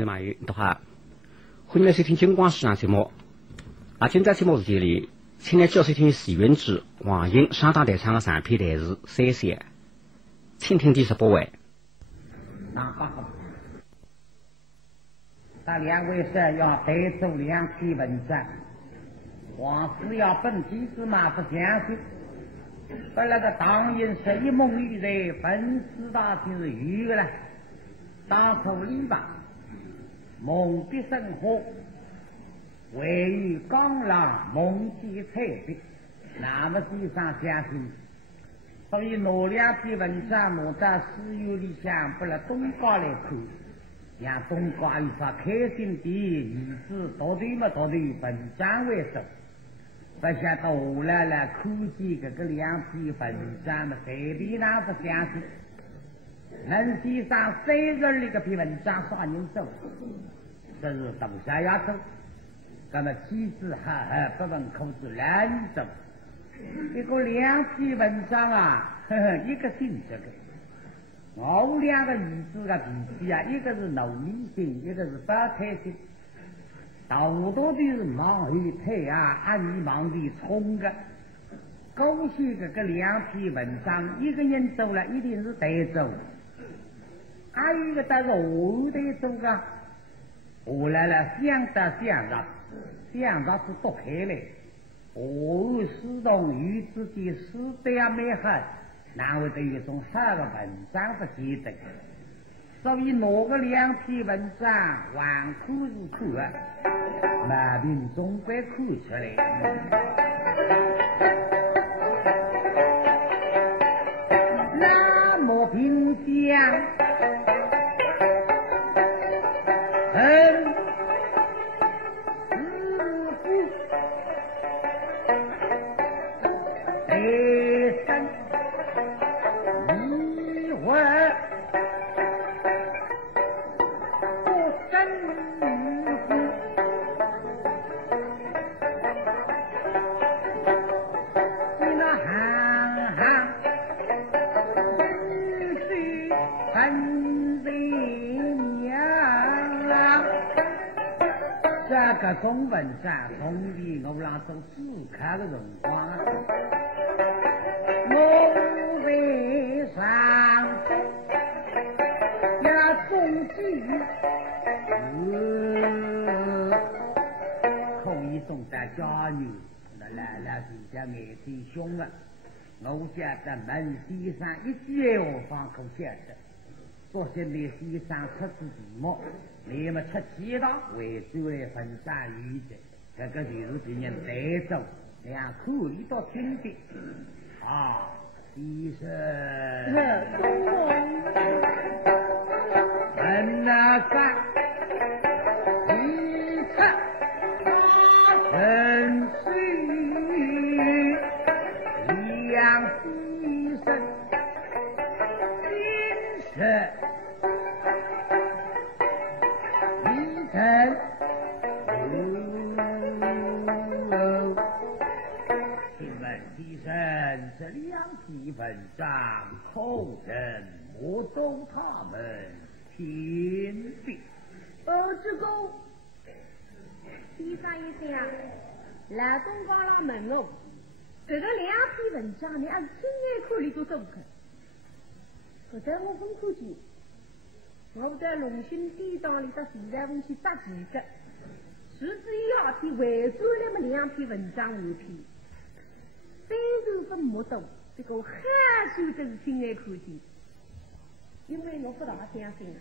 听众朋友，大家好，欢迎来收听金光市场节目。今在节目时间里，请来教收听徐元之、王英上当台唱的上篇台词三线，请听第18位。那两位是要带走两匹文章，皇室要本体之马不相信，把那个当人是一梦里的分尸大就是鱼了，当初篱笆梦的生活，位于港浪梦的彩笔，那么地上相信，所以拿两匹文章拿到私有里向不了东瓜来看。让东瓜有啥开心的日子，到底嘛到底文章为首，不想到后来了，看见这个两匹文章嘛，随便哪不相信。能先上3个那个批文章啥人走，这是东山要走，那么妻子还不问口子乱走，这个两批文章啊，一个姓这个。我两个儿子的脾气啊，一个是农民性，一个是白菜性。头多的是忙后腿啊，按你忙的冲的。勾起这个两批文章，一个人走了一定是带走，还有一个带着后带走的。后来了，想得想着是躲开来，我师同与自己师德也没好。哪会得有种啥个文章不记得？所以拿个两篇文章还看是看啊，毛病总归看出来。那么平乡，这种文章从的我让做自看的辰光，我在上要中计，可以送到家女，那来是家眼睛凶了，我家的门先生一句话放口晓得。昨天你先生出自题目，你们出气了，为主来分散语的，这个就是别人带走，两口里到听的啊，医生，那三一次人须两医生。文章后人我懂他们天地。这个先生啊，老东方老问我，这个两篇文章你按亲眼看里都走不开。不但我很可惜，我在龙兴地当里到时代文去搭几个，实质要篇为主那么两篇文章一篇，虽然分没懂。这个汉书真是亲眼看见，因为我不大相信，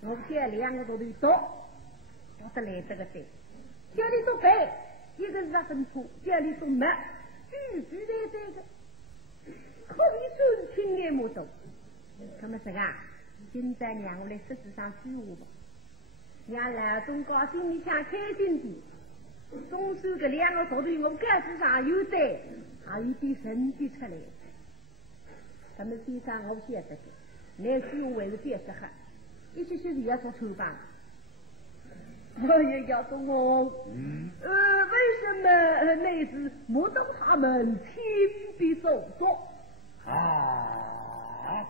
我这两个都得读，我得来这个对，这里读白，一个是分错，这里读没，句句在这个，可以说亲眼没懂。那么这个，现在让我来实质上举我吧，让老总高兴里向开心的。总算这两个头对我杆子上有的，还有点神迹出来。他们先生我晓得的，那句我还是别适合，一些也要做抽办。我也要说我，为什么那是没懂他们亲的手作？啊，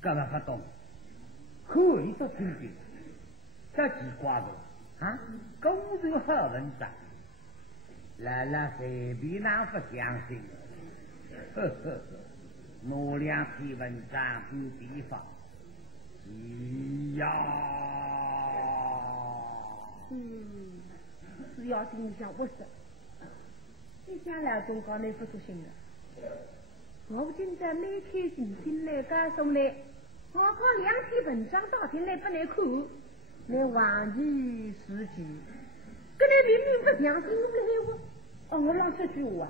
干嘛不懂？可以都听见。这几挂着啊，公然好文章，来了随便哪不相信？呵呵呵，我两篇文章有地方，呀，只要心想不实，你想来中国那不出心的。我今在每天信心来歌颂来，我靠两篇文章到天来不来看，来忘记自己，跟你明明不相信我来我，我老这句话，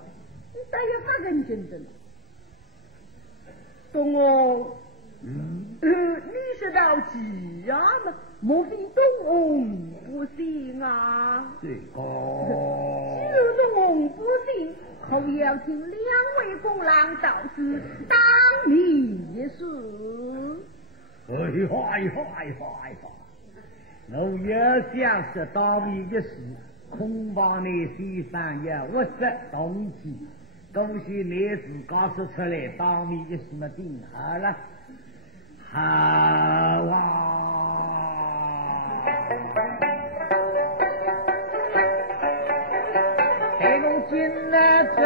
你大约发认真的了。东哦，你是到几呀嘛？莫非东翁不信啊？对既然东翁不信，后要请两位公郎到此当面一试。哎呀！我也想是当面一试，恐怕你先生也无识动机。恭喜你自家说出来，当面一试嘛定好了。好啊！给我进来这。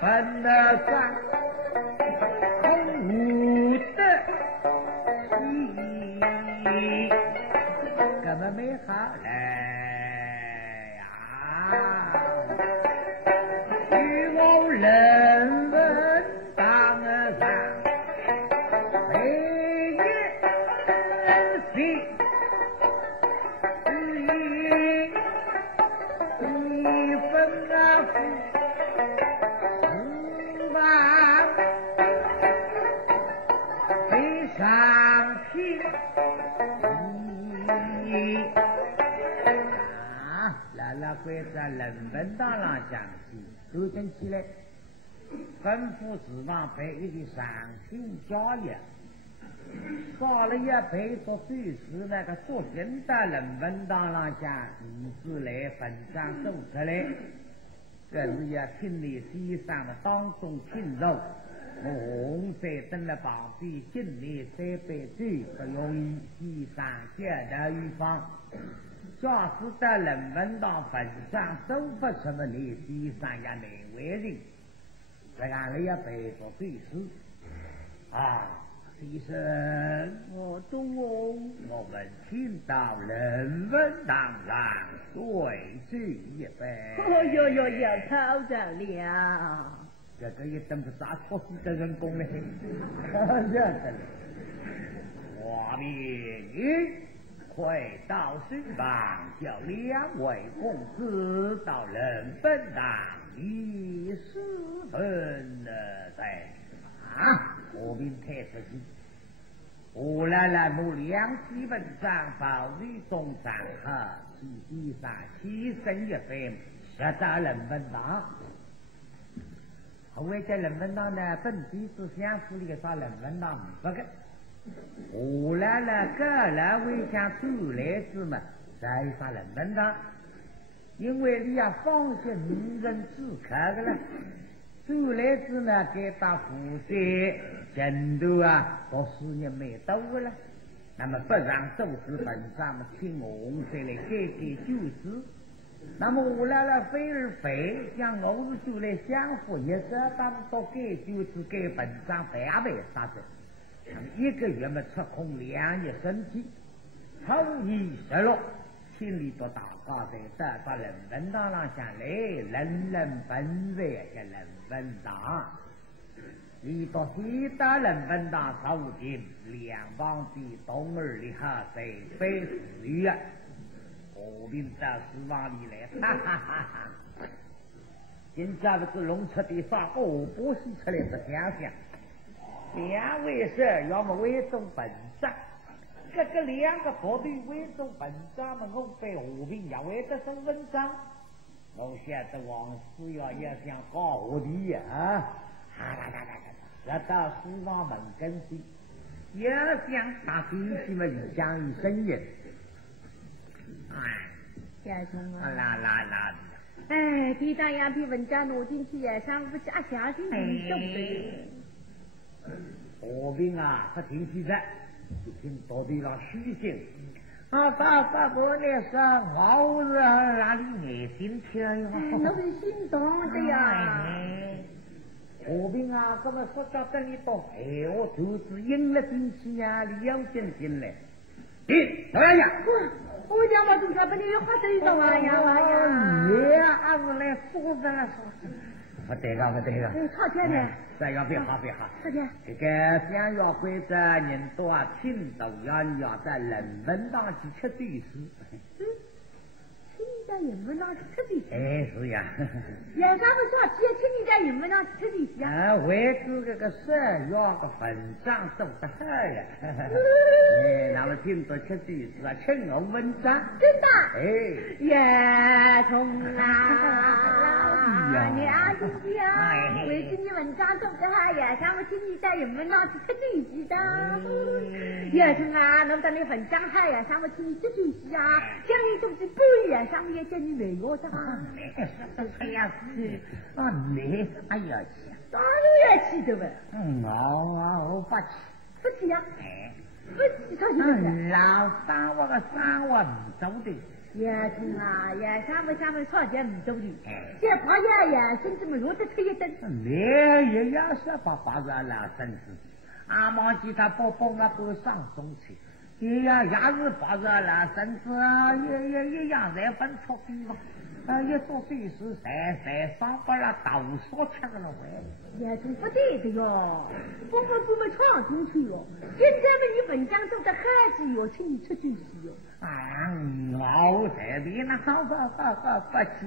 分了上空的气，根本没好来呀！与我人文当上每一心。会在人文大上讲起，都整起来，吩咐指望培育的上训教育，少了一培读对时那个作品的人文大上讲，你是来文章做出来，这是要听你先生的当中听肉，我红色灯了旁边敬你3杯酒，不容易先生接得预防。假使在人文道本上都不什么你先生也难为人，这样你也背着对诗啊，先生，我懂哦。我们听到人文当上对句一杯。要抄着了。这个也等不啥出息的人工嘞，这个话明快到身旁，叫2位公子到人本堂以10分在我命太出息。我来我2篇文章保于中山和其地上牺牲一番，实到人本堂。后来在人文堂呢，本地是相互的到人文堂不个。后来呢，各人为想走来之嘛，在杀人文堂，因为你要放下女人自客的了，走来之呢，给到负债程度读书也没多了，那么不让都是本上嘛，请红色来改旧事。那么我来了，非而非像我是就来相互一直当到改旧事改本上反为啥子？1个月嘛，出空2日身体，初一16，千里多大家在得到人文堂上下来，人人本在的人文堂，你到西大人文堂朝廷2旁边东儿里哈在北市域啊，我们到书房里来，哈哈哈哈！今朝不是弄出的啥波西出来不想想。2位是要么为中本上，这个2个部队为中本上嘛，我被和平也为得上文章。我晓得王师要想搞我的呀，来到书房门跟前，也想打东西嘛，一讲一声音。先生啊，啦，哎，第2篇文章拿进去也上不去啊，相信你懂的。何必啊，不听记者，就听到底了虚心。发过来说，我是哪里爱心去了哟？那是心动的呀。何必啊，这么说到这里到我就是应了进去呀，你要进来。老爷娘，我家嘛就是把你花这种啊呀，你啊，我来说着。不对个。吵架呢？这要别好。吵架。这个想要规则人多听到要在人文上去吃对事。请你在人文上去吃对事。哎，是呀。也啥不说，只要请你在人文上去吃对事啊。为主这个事要个文章做得好呀。那么听到吃对事啊，请我文章。真的？哎。叶童啊，娘亲呀，为什你文章做得好呀？想我请你在人文上去吃对事的。叶童啊，那么当你文章好呀，想我请你吃对事啊，讲你总是半夜上面也叫你来我的。哎呀，你哎呀，当然要去的呗。我不去。不去呀？不去他就是老三我个三我唔走的。叶青啊，也想不吵架唔走的。这怕呀，甚至没落得吹一灯。你也要是把这老身子，阿妈记他包不上中去。也是把这老身子也样在分出地方。一做对事，才上不了倒说吃了喂。也真不对的哟，不么闯进去哟。现在嘛，你本将做的孩子哟，请你出去是哟。我在边那不去。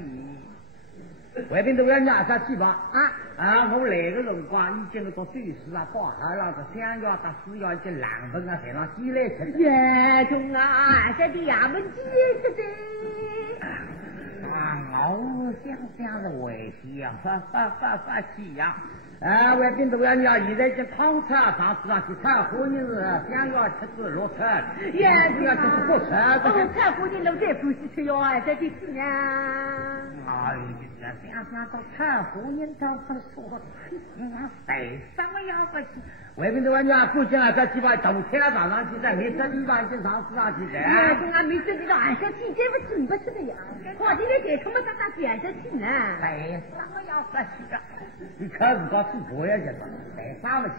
外边都要伢子去吧。我来个辰光已经做对事啊，包好了这想要到需要去浪分啊，才让鸡来吃。也中啊，这里衙门鸡是的。我想是危险啊，发气呀！外边都要鸟，现在去汤车上市上去看货人是想要吃子落车，也不要吃不吃。看货人都在不是吃药啊，这里是呢。想到看货人他不说，谁上要不去？外面都要鸟，不行啊，这鸡巴头天早上去在没这地方去上市上去的。没这地方俺说去，这不吃不吃的呀？好今天给他们打点着去呢。谁上要不去的？你可是搞出国呀，这个谁上不去？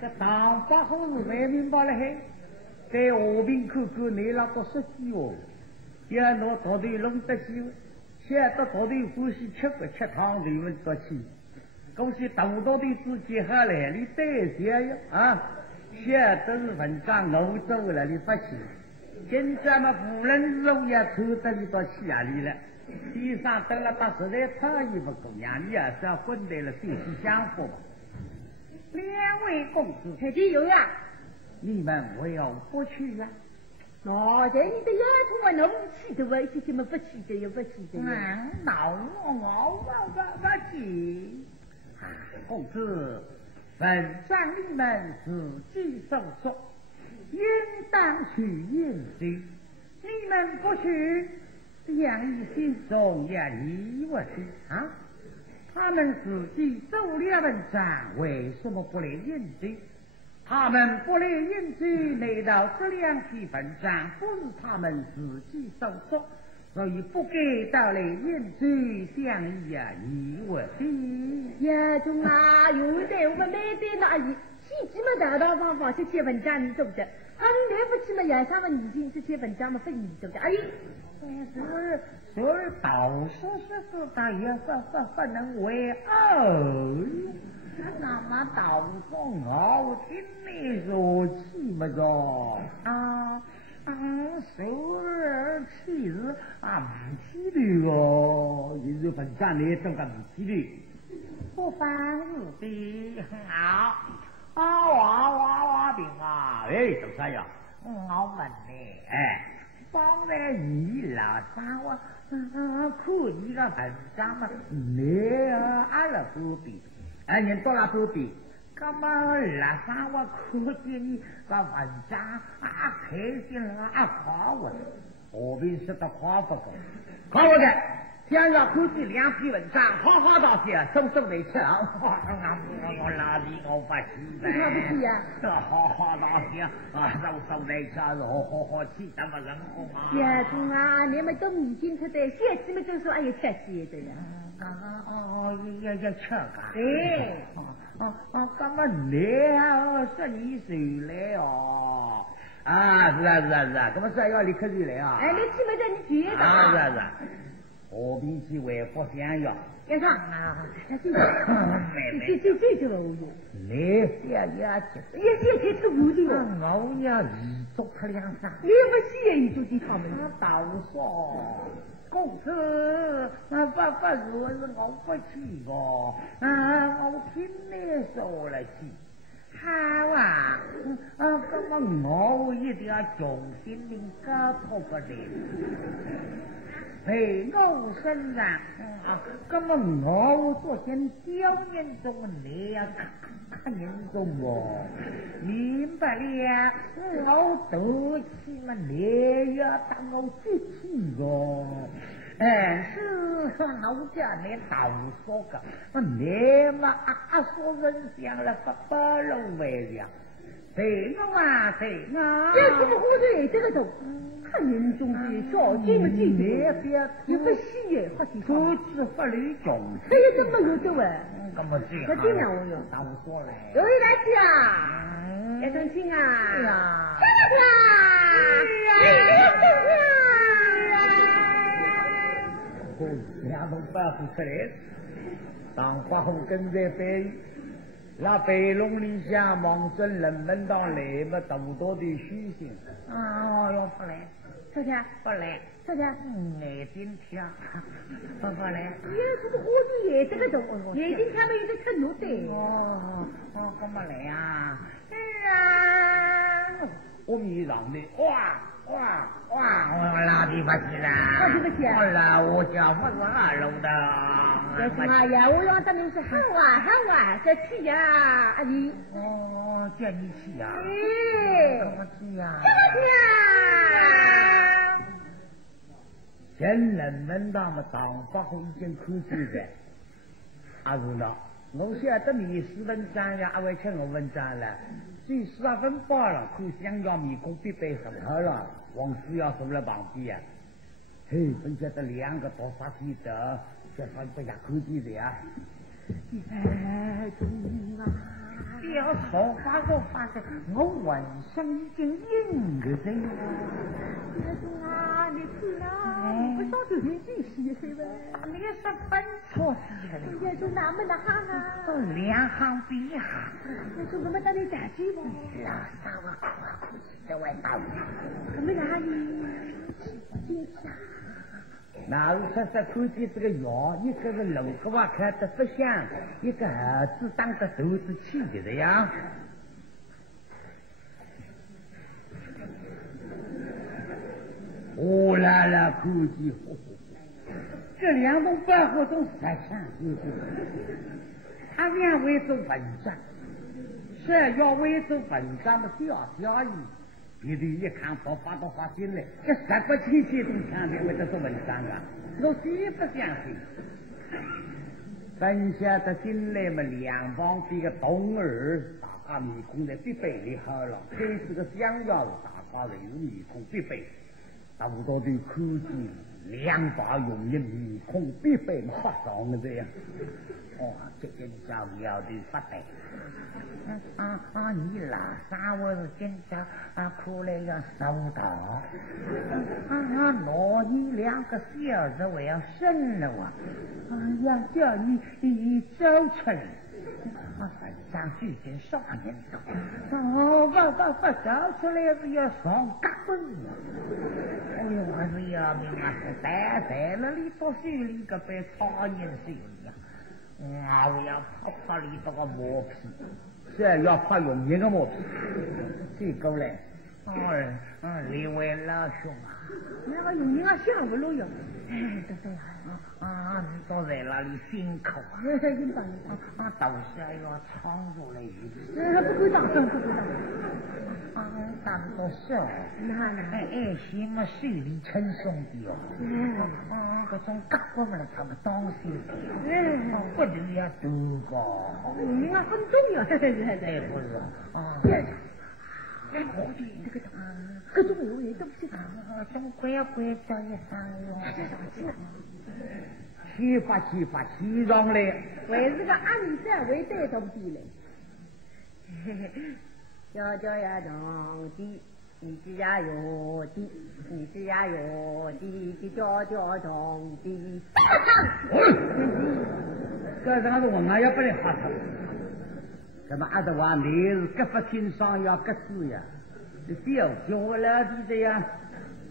这当把好事没明白了嘿，在和平口沟内那个设计哦，要拿大队弄得起，现在大队欢喜吃汤水们多去。恭喜大队自己好来，你对些呀现在都是文章欧洲了，你不去。现在嘛，无论肉也抽得你到气压里了。地上得了把实在差异不够呀，你也是要混在了对其相符吧。两位公子，肯定有呀。你们为何不去呀？在你的丫头啊，那不去的哇，这么不去的又不去的。我去。公子，本长你们自己所说，应当去应对。你们不去，杨毅心中也疑问他们自己收了文章，为什么不来应对？他们不来应对，难道这2篇文章不是他们自己所说？所以不给到来应对，相依疑问的。也中啊，有的我们没在那里，细致嘛大方这些文章你懂的。他们来不及嘛，也上了你听这些文章嘛，分你懂的。所以导师是他也不能为那么导师我听你说气么着首尔气是不气的哦，你这本站里都个不气的，不妨事的好我病做啥呀？我问你当然你老三我看你个文章嘛，你阿拉不必，你到了不必。那么老三我看见你个文章开心了夸我，何必说的夸不夸我的？想要口记两篇文章，好好道谢，收收得吃。我哪里我不行的？他不去呀？好好道谢，收收得吃，好好吃，怎么人好嘛？呀，中啊，你们都已经出的，现在们就说哎呀，吃些的呀。要吃个。对。咁么你啊，12岁了哦。是啊，咁么是要你可以来啊。哎，你去没得你觉得？是。何必去为国想要？干啥？这就你也去。也去出不的哦。我要一足出两三。你不喜欢一足的他们？倒说。公子，不如是我不去个，我听你说了去。好啊，咁么我一定要重新的搞破个人，陪我身上，咁么我做件小人中，你要大人中哦，明白了，我得起嘛，你要当我自己个。是老家你倒说个，你嘛说人想了不能为了，对我啊，这什么火队这个都看人中的小姐们记得，你不喜耶，好不知法律中，这有什么有的喂？咁么这样？那这样我有倒说嘞，有一来去啊，叶春青啊，是两头白虎出来，当白虎跟在背，那背笼里向望着人们当来么多的虚心。我要不来，秋天不来，秋天，眼睛跳，不来。你这个火子也这个都，眼睛看没有在吃牛的。怎么来啊？是啊，我迷上的，哇！我哪里不去了？我来，我家不是二楼的。这妈呀，我要当你是好啊，这去呀，阿姨。叫你去呀？怎么去呀？现人们那么当发挥已经口气的，是的。我晓得你4文章呀，为请我文章了，最10分8了，看想要迷宫必备很好了，王师要坐在旁边呀。嘿，本晓得2个多发记得，这算不下口气的呀。不要说话就发生，我晚上已经硬个人了。你去哪？不晓得你这些是吧？你是本错事了。也就那么的行啊。都2行比1行。那就我们当你家去吧。老少啊，哭这外道。我们哪里？那是口记这个药，一个是楼个话看得不像，一个儿子当个头子气的呀。来了，口记，这2种办法都实上他俩为做文章，是要为做文章的小意。别人一看都发进来，这10个亲戚都看见为这做文章啊！我谁不相信？本下的进来嘛，2方这个东儿大家迷宫的必备的好了，这是个想要大家人迷宫必备，大多的科技2把用的迷宫必备嘛，不上的这样。这件照要的不得。你拉萨我是今朝出来要收到。拿你2个小子我要生了啊！叫你走出来。上去已经2年多。不走出来是要上嘎嘣。我是要命啊！在那里读书里个被超人手里。我要泡里这个磨皮，是要泡用一个磨皮，这个嘞，李位老兄啊，那个有人啊想不落哟。对对你都在那里辛苦啊！应当都是要闯入了雨。不够当，不够当。咱们都是哦。行啊，水里称颂的哦。这种各国们他们当心的。不能要多个。人啊很重要，对。不是各种有人都不知道。真乖叫一声欺负欺上来，为是个暗山为带动的嘞。叫呀长的，你只呀有的，你只呀有的叫长的。这啥子我们要不能发出。怎么的话，你是各不听上要各死呀？你表叫了的呀？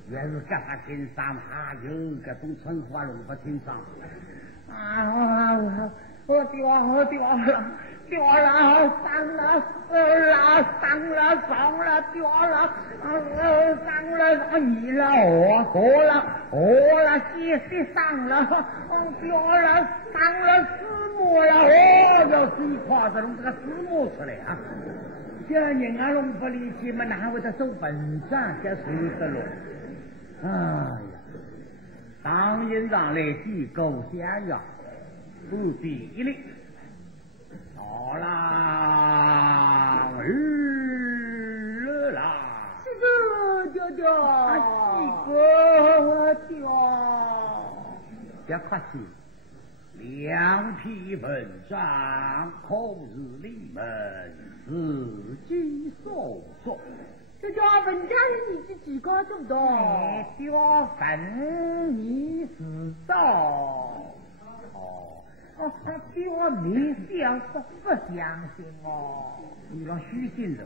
也是各不听上，还有各种称呼啊，龙不听上。我掉了，上了，你了，谢上了，掉了，上了死母了，要是一夸子弄这个死母出来啊！这人啊，弄不力气嘛，哪会得手本上这谁得了？哎呀，当人上来几狗下呀，不比例。好啦，啦，几个别客气，两匹文章空是你们自己所说。这叫文章你自己搞做的，叫分你知道。叫你相不相信哦？你让虚心的，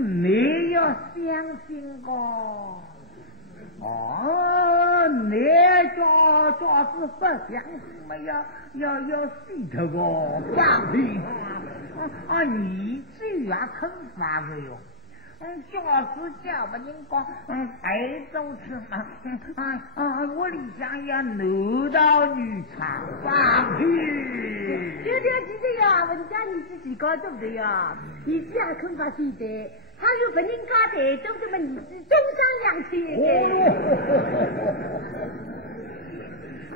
你要相信哦。你叫是不相信嘛？要死头哦，放屁你这样肯发的哟。就是叫不人讲，白走吃嘛，我理想要奴到女场放屁。记得呀，文家你自己搞对不对呀？你这样肯发记得，还有本人家的，都这么你是中山两千。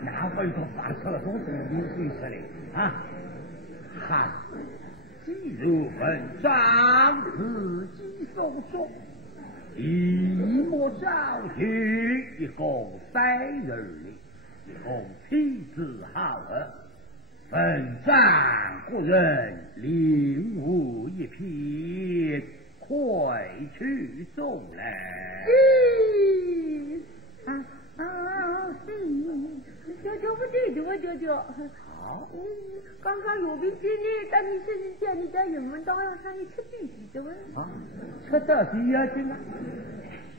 哪会说发出了多少零碎出来啊？哈！既如文章自己所说，一莫招去，一共3人里，一共7字好儿。文章故人领悟一篇，快去送来。舅。好，刚刚有位姐姐带你去见你家人们，当然上去吃东西的啊，吃到底要紧啊。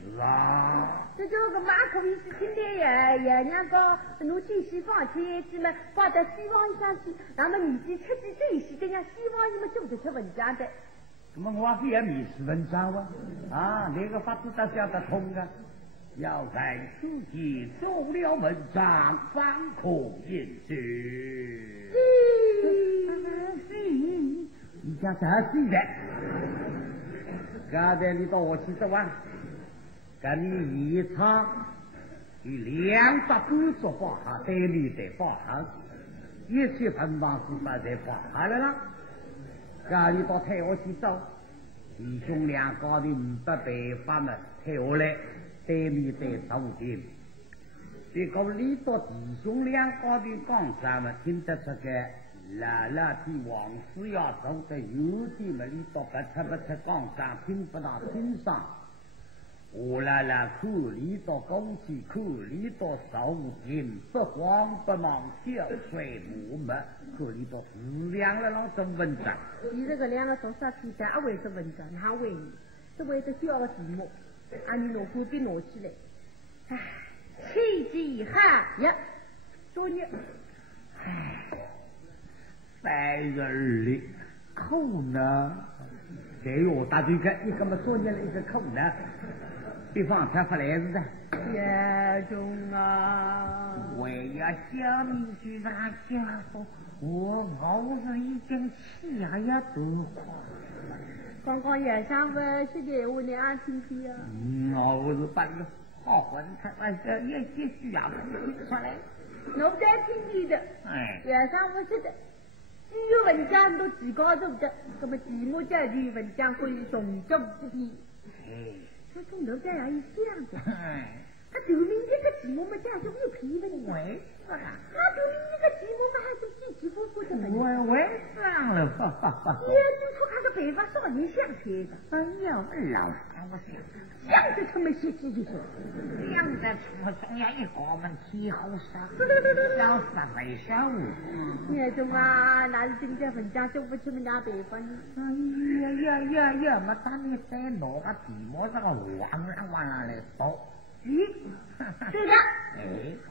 是啊。这个马可为是今天爷娘讲，侬进西方去，子们放到西方里上去，那么你去吃起东西，跟人家西方人们做得出文章的。那么我非要迷失文章哇？那个法子倒想得通啊。要在书记做了文章，方可引之。你讲啥子的？刚才你到我去这玩，跟你一场，以2把工作包好，对你得包好，一切分房事把在包好了啦。刚你到台下去走，弟兄2个的500办法嘛，台下来。对你在朝廷，这个里头弟兄2个的讲咱们听得出个那的往事要走的有的嘛里头不出讲咱听不到听上，我看里头公鸡看里头朝廷不慌不忙小水木木看里头质量了那种文章。你这个2个做啥题材为是文章，哪为你？是为了小个题目。你拿锅边拿起来，气急一喊呀，多你3人里苦呢，对哟，大嘴哥，你干嘛说你了一个口呢？比方才发来似的。叶中啊，我要小米居上家说，我是已经气呀多垮。刚刚叶上不是给我俩听听啊？我是把你好混他那个也继续啊，出来。我在听你的。叶上不是的。体育文章都提高做的，那么题目叫体育文章会重重之批。他从头在哪里想的？他头明这个题目嘛，家就有批文的。为啥？他头明这个题目嘛，还是起起伏伏的很。为啥了？也就说他是北方少年想学的。哎呀，老我想着出门写字就是。想着出总要一个我们提后上，小三没手。叶中啊，那是真正文章说不出门拿北方。呀，嘛，当你在哪个题目上往来说？对的。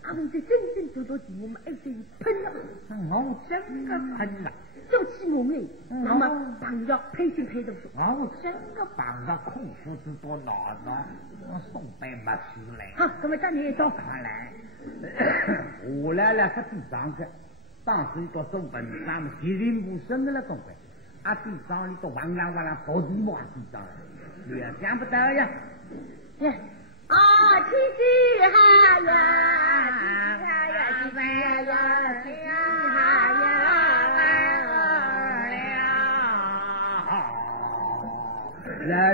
我们这真正做到题目嘛，得喷了。我真个喷了。做题目那么碰到培训培的说。我真个碰到空腹之多拿着，我送杯没出来。好，那么咱你到看来，我来了个地上去，当时一个中本咱们吉林部省的了东北，地上里头汪洋好地毛地上，你也想不到呀。天气好呀，天气好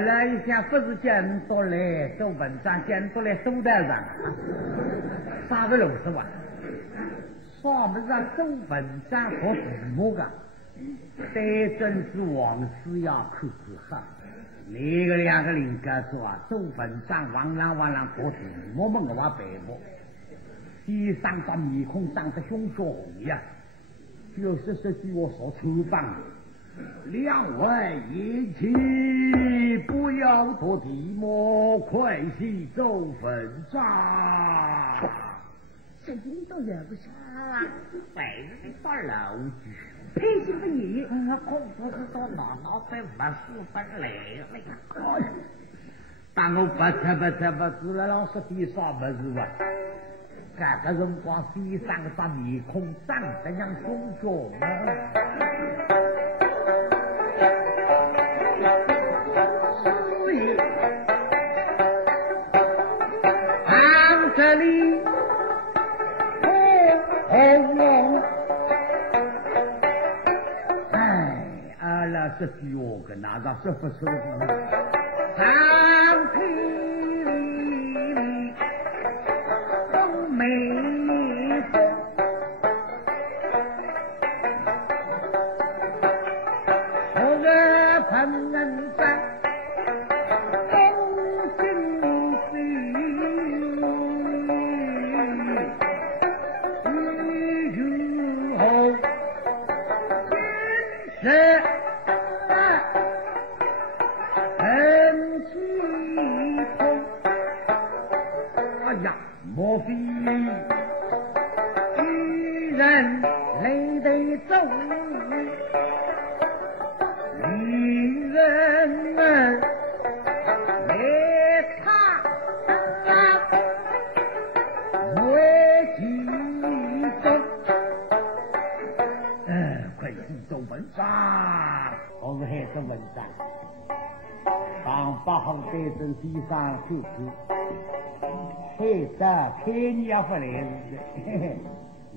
来一下不是监督来做文章，监督来收台上，啥个路是吧？啥么子做文章和题目的，得真是往事要看看哈。那个两个人家说啊，做文章往啷和题目们个话白目，地上的面孔长得凶血红呀，就是这句我所出版。两位一起不要拖题目，快些做文章。神经都有不少啊，背着到老句，培训不你，空不是说脑被没事本来了。但我不知了，老师的啥么子吧？这个辰光地上的面孔长得像凶凶这里阿拉是比我跟哪个是不是长皮里风美我个朋人在莫非一人累得走，一人没看为其中，快去做文章，我们还做文章，当8号在这地上去嘿，这看你要不来是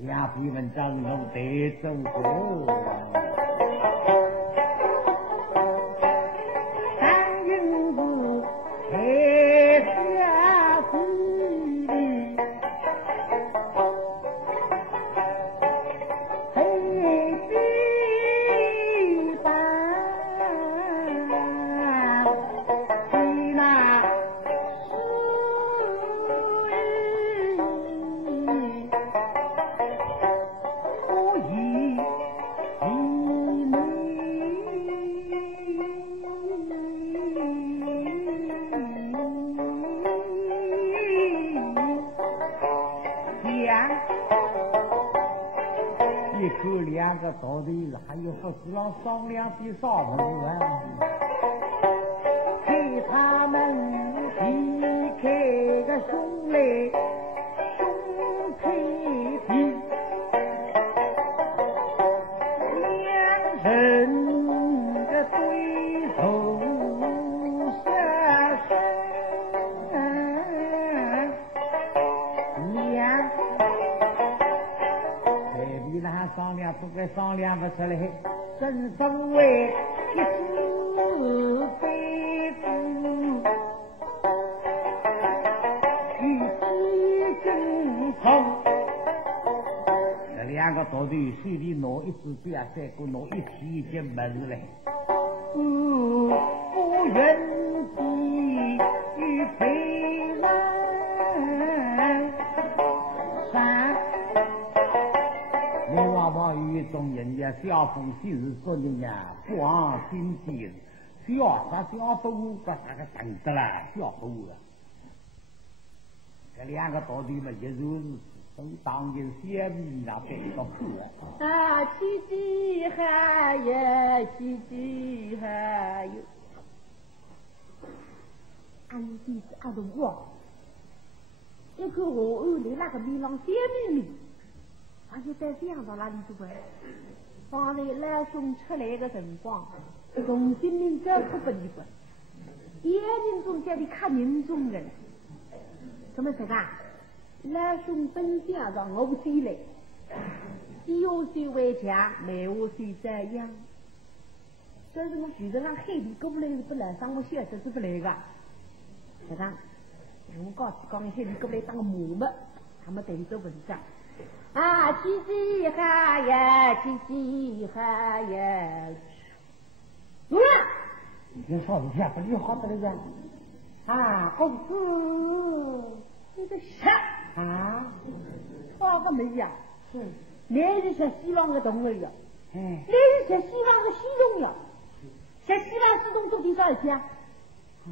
两篇文章弄得走过，当英子黑下地里，黑地板，一口两个道理，还有不知道商量的啥么子啊？他们劈开个胸来，胸配皮，两人的对手下身，两在比那商量不该商量不出来，正所谓一时非故，与鸡争宠。这两个道队手里拿一支笔啊，再给拿一提就门来。不愿地与非人山。你往往有一种人呀，小风心事说人呀，光心地小啥小风个啥个等得了，小风啊！这两个道队嘛，一如是都当今先民那边个破啊，奇迹还有，奇迹还有。俺弟子俺的我，一个我儿来那个米浪先民里，俺就在想到哪里去玩？方才老兄出来的辰光，从心民这可不离婚，眼睛中间的看人中人，怎么说啊？老兄本想让我起来，第二岁为强，每五岁这样。这是我觉得让海里过不来是不来，让我晓得是不来的。是吧？我告诉讲海里过不来当个母嘛，他们等于做文章。啊，奇迹哈呀，奇迹哈呀！嗯，你说一下，不就好得了呀？啊，公子，你个啥啊？好个没呀？是，你是学西方的动物呀？哎，你是学西方的西东呀？学西方西东做多少钱啊？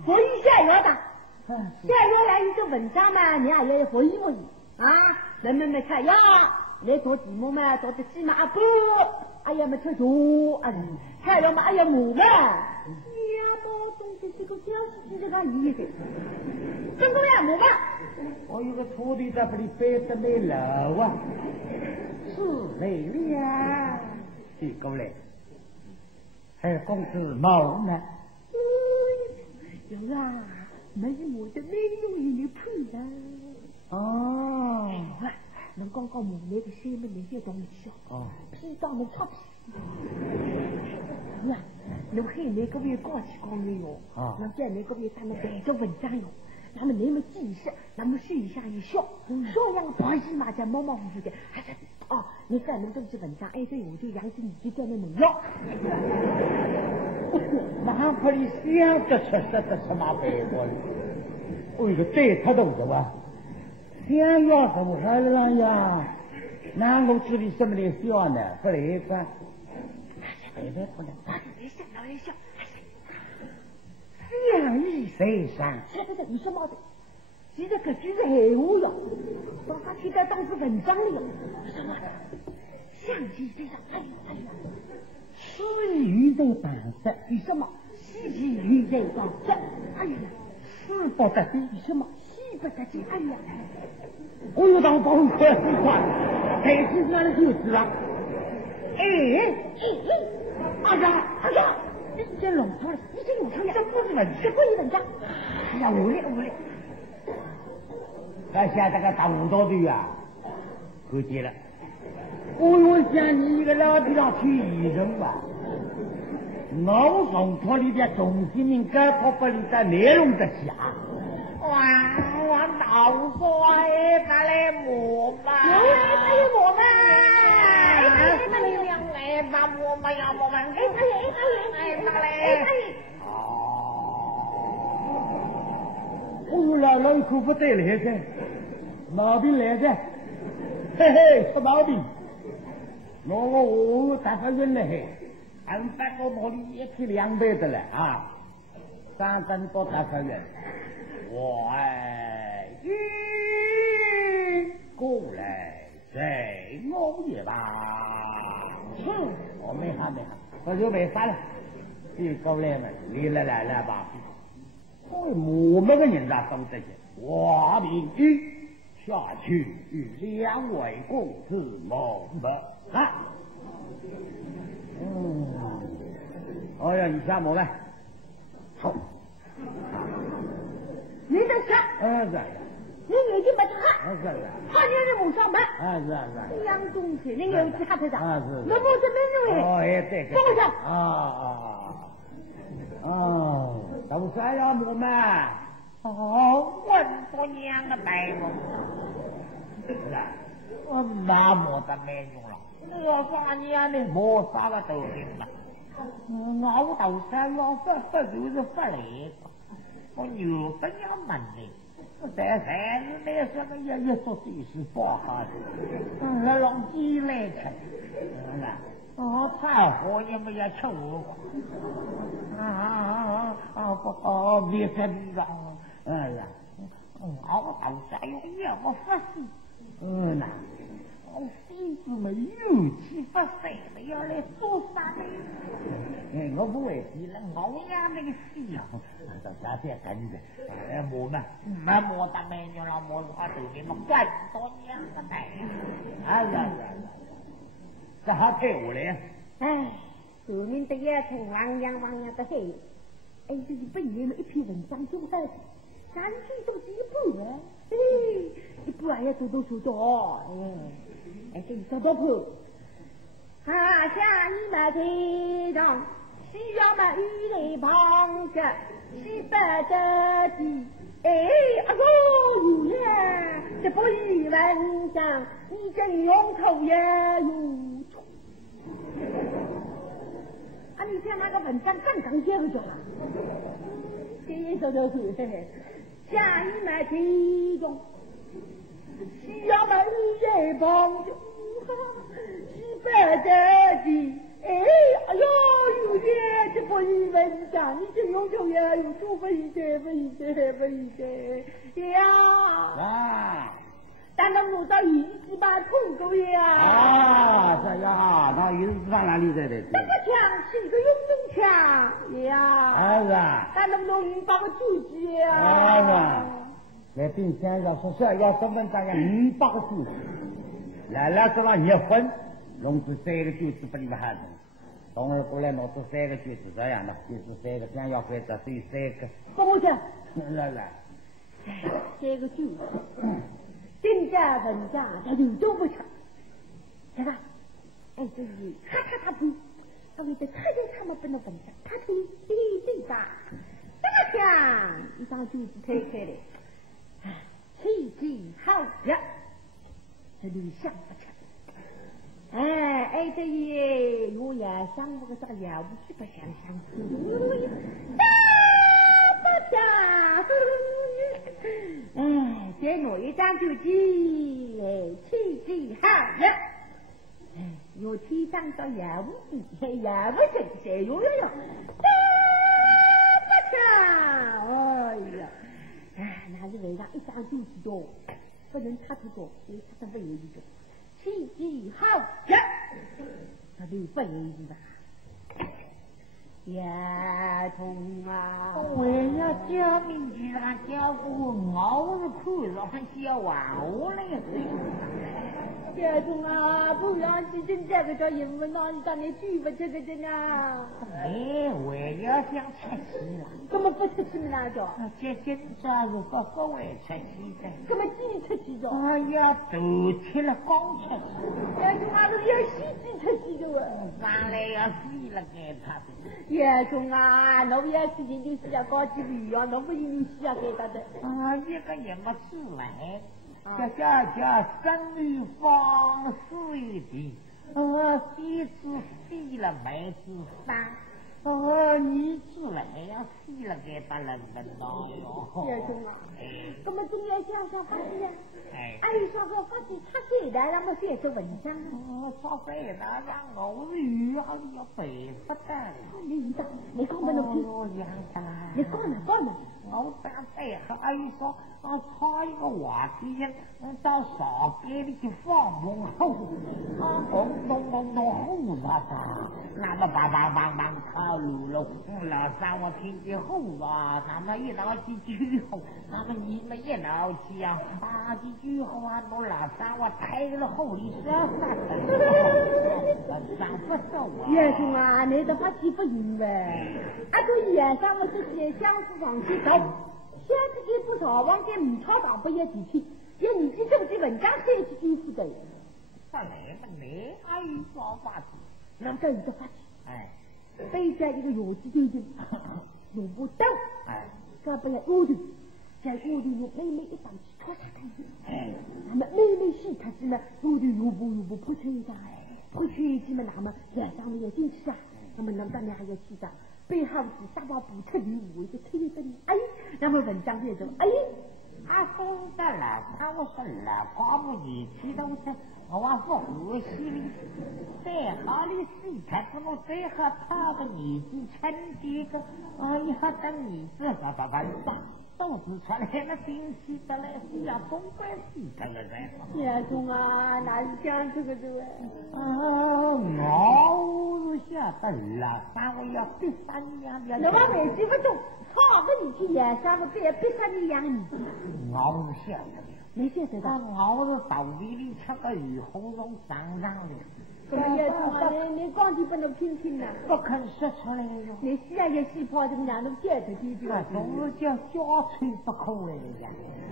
所以下药的，下药来一个文章嘛，你也要回忆回忆啊！人们没看呀，来做题目嘛，做的起码不，哎呀没吃肉，看了嘛，哎呀母嘛，呀么东西这个讲是这个意思，真的呀母嘛。我有个徒弟在这里摆得没楼啊，是累了，去过来，还有公子毛呢？有啊，没我的美容也配了。哦，能刚刚我那个西门那些东西哦，皮当能擦皮。呀，侬海那个月高起光没有？啊，那在那个月他们摆着文章哟，他们那么记事，那么水一下一笑，笑样跑起马家马马虎虎的，还是哦，你在那东西文章，哎对，我就养起你就叫那猛药。马上可以想得出说得出马背过来，我一个对他懂的吧？想要什么还让呀？那我这里什么来笑呢？不来个，别不能，别笑，老人笑，相依谁上？这你说嘛的？其实可句是闲话哟，把他贴在当时文章里了。什么？相机飞上，哎呀，诗语在板色，你什么？戏语在板色，哎呀，诗不得地，你什么？戏不得劲，哎呀，我又当包快很快，开始这样的就是了。哎呀，你这弄错了，你这弄错了，这不是文章，这不是文章。哎呀，无力。咱现在个大舞蹈队啊，可惜了。我想你一个老地方去医生吧，我从脱里边中心人搞脱不里的内容的下。哇，我脑衰他来磨吧，他来磨吧，他来把磨吧要磨吧，他来。我老一口不对来噻，毛病来噻，嘿嘿，出毛病。我打发人了嘿，俺把我脑里一批200的了啊，3针多打发人，我过来再熬夜吧。我没哈，我就没啥了，就过来了，来吧。我们个人咋懂这些？华明一下去与两位公子谋谋啊！哎呀，你下谋呗。好。你在想？是。你眼睛不睁开？是。好女人不上班？是。杨宗纬，你有其他头上？是。那不是美女？哎，对。帮我想。都这样我们。问姑娘的白目。那么的美女了，我发现呢，没啥个都行了。我到山上不就是不来，我牛不要门的，在山里面什么也说最是包好的，那让鸡来吃，太好也没有吃我，别真的，我到山上也没法子，妻子们有气不塞了，要来做啥呢？我不会提了，我呀那个戏啊，到啥子跟着？我们没得美女了，没法对你们管多娘个的。这还陪我嘞？革命的也成汪洋的黑。这是本年的一篇文章中的，赶紧都是一步了。一步也走都走到。这一小多铺，下你们听懂，需要么与雷旁着，西北的地，有呀，这不语文章，你这用口也有错。你看那个文章刚刚写不着了，这一首都是，下你们听懂。需要么与雷旁着。西北的地，有些这不语文章，你这用口也有错，不一定呀。但能弄到一级班通过呀。这样，那一级班哪里在的？那个枪是一个运动枪呀。但能弄500个主机呀。来并先要说要身份证要500个主机。来做了2分，弄出3个句子不离个汉子，等会过来弄出3个句子这样的，就是3个想要规则对3个。帮我讲。来3个句子，定价文章他有都不成，对吧？这是他不，他为了看见他们不能文章，他推定价，这个讲一张句子推开的，气质好呀。这里想不成，这也我也想不个啥呀，我去不想，这我一张就记，气质好呀，我提倡到也不正哟，不成，那是为啥一张就知道？不能差不多，因为他不愿意做。气质好呀，他就不愿意吧。丫头啊，我要叫名字啊，叫我是看着很小啊，我来丫头啊，不让记成这个叫英文啊，你当你记不这个的呢？我要想吃鸡了。怎么不吃鸡呢？叫？这今朝是不会吃鸡的。怎么鸡吃鸡着？要头吃了刚吃鸡。丫头啊，都要洗鸡吃鸡的啊。上来要洗了给他的。丫头啊，侬要洗鸡就是要高级鱼啊，侬不一定需要给他的。一个也没吃来。叫生于方死于地，洗子洗了妹子三，你出来要洗了给他人们到哟。先生啊，那么今天想法子呀？想法子他写的让我写成文章。他写的让我语好要背不得。你讲不能听。你讲呢？我想背，说插一个话题，到少给里去放风后，咚咚咚咚吼啥啥，那么棒靠路了，老三我听见吼啊，那么一闹起句吼，那么你们一闹起啊，几句吼啊，都老三我抬了后里说啥的，上不走啊。叶兄啊，你都把气不赢呗？这叶上我这些相思上去走。现在给不少往这米超打不也几去，也你这这么几文章谁去对付的？你还有说法子？那这一个法子，哎，背着一个药子对着，用不到，哎，这不要屋里，在屋里用妹妹一帮去拖下开始，那么妹妹洗开始呢，屋里又不破吹的，破吹机嘛，那么脸上面也进去啊，那么那当然还要去的。背后是大把不出的我就推着你，哎，那么文章这种，哎，懂得了，我说了，搞不进去的我说我心里最好的事他怎么最好他的女子成这个，以后等女子都是出来了进去的嘞，是要总管事的了噻。叶总啊，哪是这样这个我晓得了，我要逼死你养的。那我没记不中，好个你去叶上我别逼死你养你。我晓得。没晓得的。我是到底里吃个鱼红肉上的。怎么叶总啊，你光听不能听听呐？不肯说出来哟。你洗啊也洗泡这个娘能接着弟弟。总是叫小吹不可来的呀。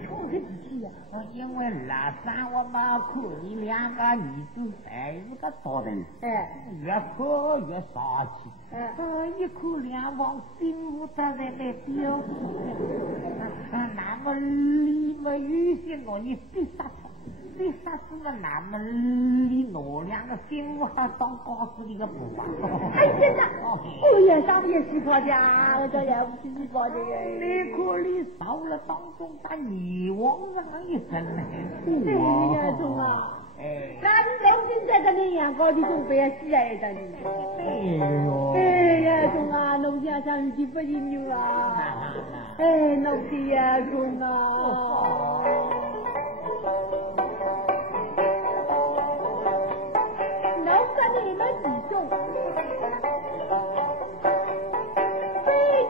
我个机器呀！因为老三我妈看你两个女子还是个多的，越看越傻气。一看两帮心不得在那丢，那么离么有些我你必杀这啥子嘛？那么离我两个心不好当高司的个不吧？哎，真的，我也上面洗泡的，我这也不洗泡的。你看你少了当中打泥往上一身呢。哎呀，中啊！那你老现在跟你养高的总不要洗来的你。哎呀，中啊，农家上去不行牛啊！哎，农的呀，中啊！你们几众非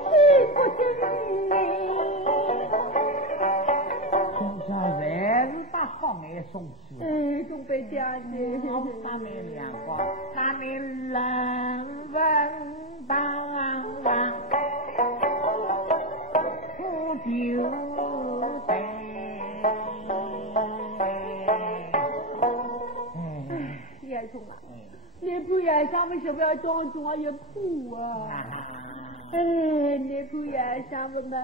去不争从小还是把好爱送去。总被这样的。咱们两个，咱们人文当不丢的。叶总啊。你不也上面是不要当中啊也苦啊！你不也上面嘛？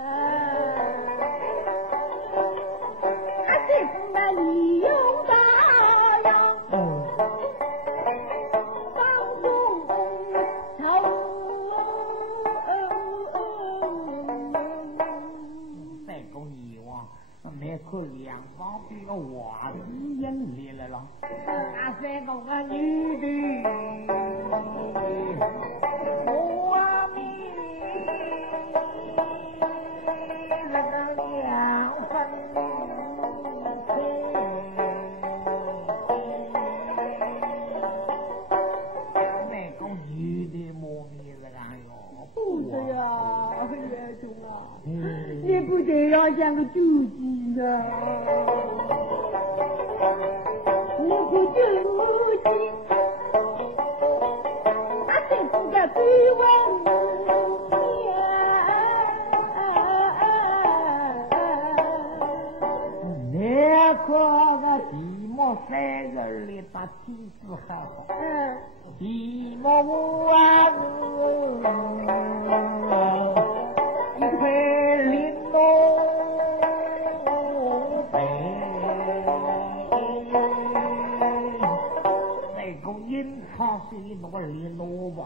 这风的利用大呀，当中再讲你哇，没看两方这个话题引来了。三个女的，我们那个两分那个女的莫名是干哟？不是呀，叶总啊，你不得要像个猪鸡呢？你不猪鸡，这不个对问你可个寂寞三人里把妻子好，寂寞无啊一块林东北。他是一那个李诺吧，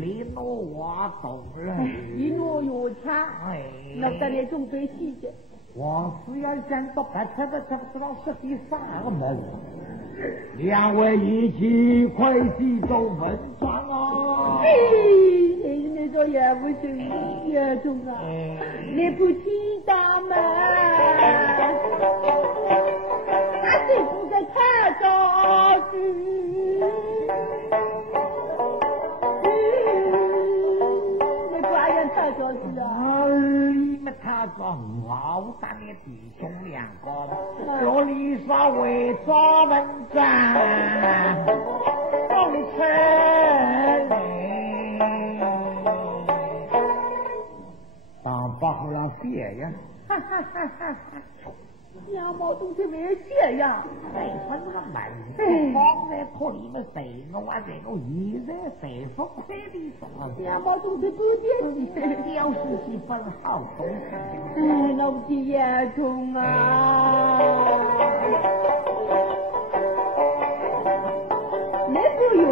李诺我懂了，李诺有差，那得你总被洗的。我是要想到白菜的，这知道是第三个门。两位一起快去走文章啊！你个也不行，叶总啊，你不知道吗？他是不该看着去。你抓人太着急啊！你们他说我打你弟兄两个，罗里稍微做文章，都成当保护上写呀，哈哈哈哈哈！杨毛东西没这样，谁分个门？放在铺里面谁我这个一人谁风谁的多？杨毛东西不见你，要是几份好东西。哎，那不是严重啊！你不有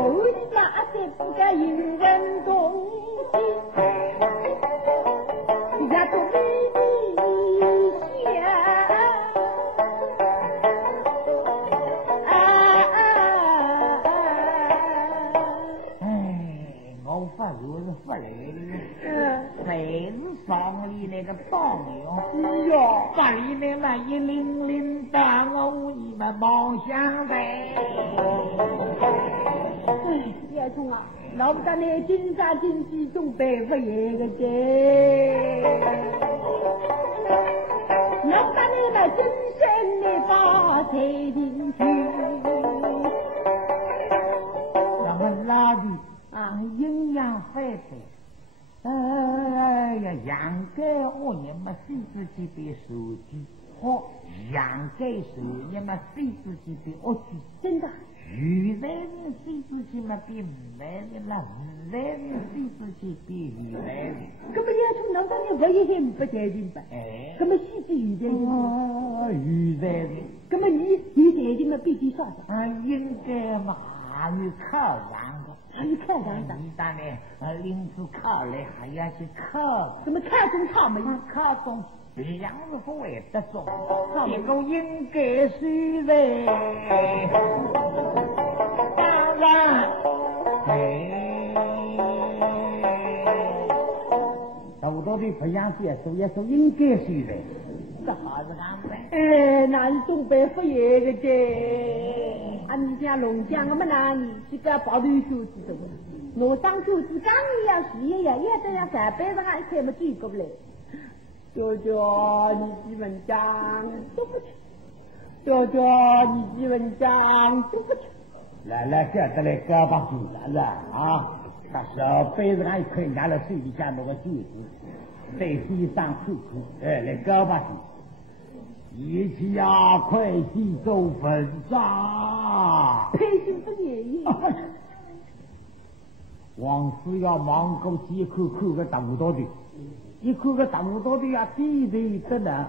哪些不该引人动心？人家都没你想。又是不来的，谁是上里那个党友？哟，把里面那一零零的我你们梦想的。叶冲啊，老不得你金山金西东北不一个的，老不得你那真身的把谁进去？咱们拉的。啊，营养肥肥，哎呀，养给我你们谁自己的手机，好养给谁你们谁自己的恶趣，真的。鱼在人谁自己嘛比鱼来人了，鱼在人谁自己比鱼来人。那么也从老当年我也很不在人吧？哎，那么西子鱼在人啊，鱼在人。那么你在人嘛必须啥子？啊，应该嘛还有考上的。你看上的，你当然临时考来还要去考，怎么看中他们？考中两是不为得中，这个应该是的。当然，豆豆的培养接受也是应该是的，这还是安排。哎，那是东北不一个的。啊，你像龙江我们那里去个包头手指的，我当手指刚一样事业呀，也这样3辈子还开么几个不来。舅舅，你记文章都不去。舅舅，你记文章都不去。来，这得来胳膊筋了啊！他小辈子还可以拿了手里下那个句子，在地上扣扣，哎，来胳膊筋。一起呀，快去做文章。配心不言。王师要忙过几口个大道的，一口个大道的呀，地地的呢。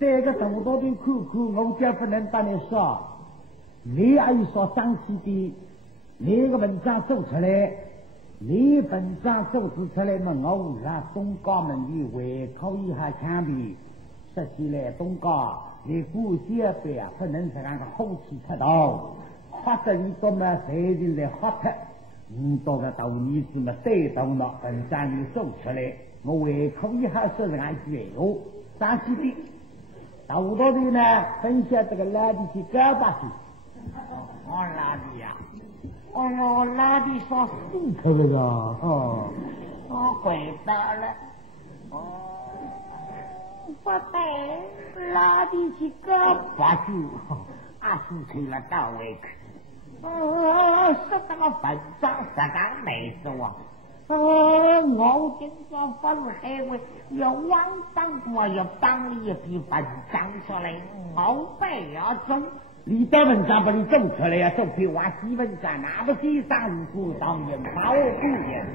这个大道的口，我家不能把你说。你还有说生气的，你个文章做出来，你文章组织出来嘛，我让东高门的胃口一下枪毙，实际来东高，你故些辈啊，不能这样个后期出道，或者你多么谁人来喝他，你到个大女子嘛带动了文章你做出来，我胃口一下说人家句话，生气的，大道的呢，分享这个垃圾去干巴去。我拉的呀，我拉的说死头了哦，我回到了，不对，拉的去个八九，死去了到位去，说那个文章实刚没说，我经常发入海外，要往当我要帮你一批文章出来，我不要走。你的文章把你种出来呀，种出挖西文章，那不是上无辜当人，把我不人。